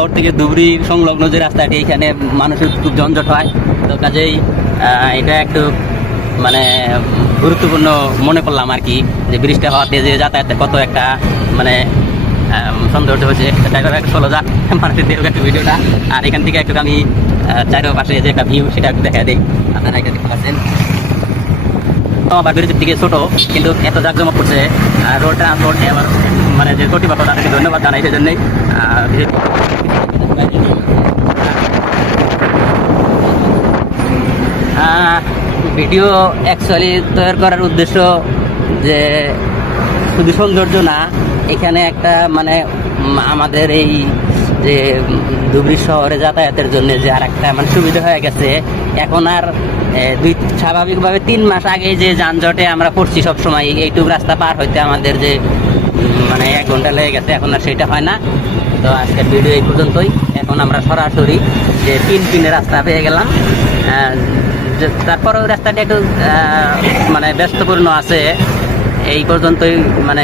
শহর থেকে ধুবড়ি সংলগ্ন যে রাস্তাটি, এখানে মানুষের খুব যানজট হয়। তো কাজেই এটা একটু মানে গুরুত্বপূর্ণ মনে করলাম আর কি, যে ব্রিজটা হওয়াতে যে যাতায়াতে কত একটা মানে সৌন্দর্য হয়েছে। তাই করে চলো যা মানুষের দেখুক একটু ভিডিওটা। আর এখান থেকে একটু আমি চারপাশে যে একটা ভিউ সেটা একটু দেখা দিই। আপনারা এখানে দেখতে পাচ্ছেন আবার ব্রিজের দিকে ছোট, কিন্তু এত জাঁকজমক করছে রোড ট্রান্সপোর্ট এবার মানে যে কর্তৃপক্ষ তাদেরকে ধন্যবাদ জানাই সেই জন্যই। ভিডিও অ্যাকচুয়ালি তৈরি করার উদ্দেশ্য যে শুধু সৌন্দর্য না, এখানে একটা মানে আমাদের এই যে ধুবড়ি শহরে যাতায়াতের জন্য যে আর একটা মানে সুবিধা হয়ে গেছে। এখন আর স্বাভাবিকভাবে 3 মাস আগে যে যানজটে আমরা পড়ছি সবসময়, এইটুকু রাস্তা পার হইতে আমাদের যে মানে 1 ঘন্টা লেগে গেছে, এখন আর সেটা হয় না। তো আজকের ভিডিও এই পর্যন্তই। এখন আমরা সরাসরি যে 3 পিনের রাস্তা পেয়ে গেলাম। তারপরে ওই রাস্তাটি একটু মানে ব্যস্তপূর্ণ আছে। এই পর্যন্তই মানে